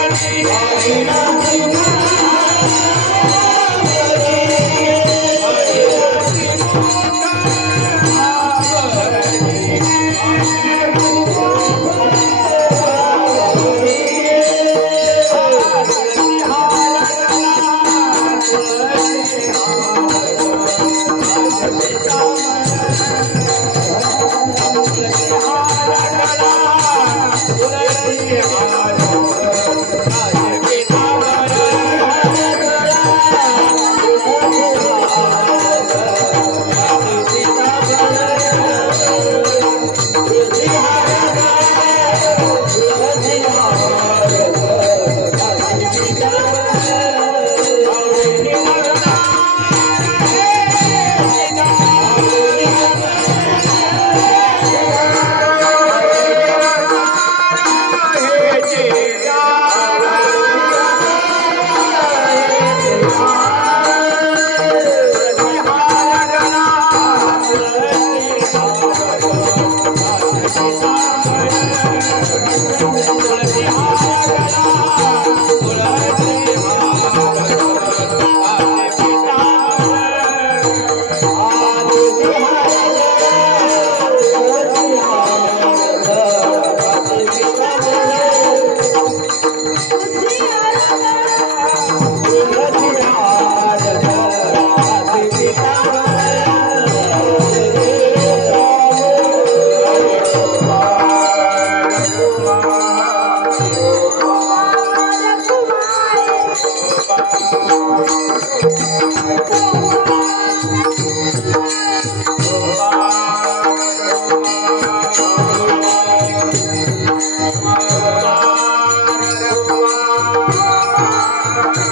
I'm Hare Rama Hallelujah. Thank you.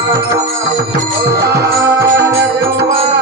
Thank you.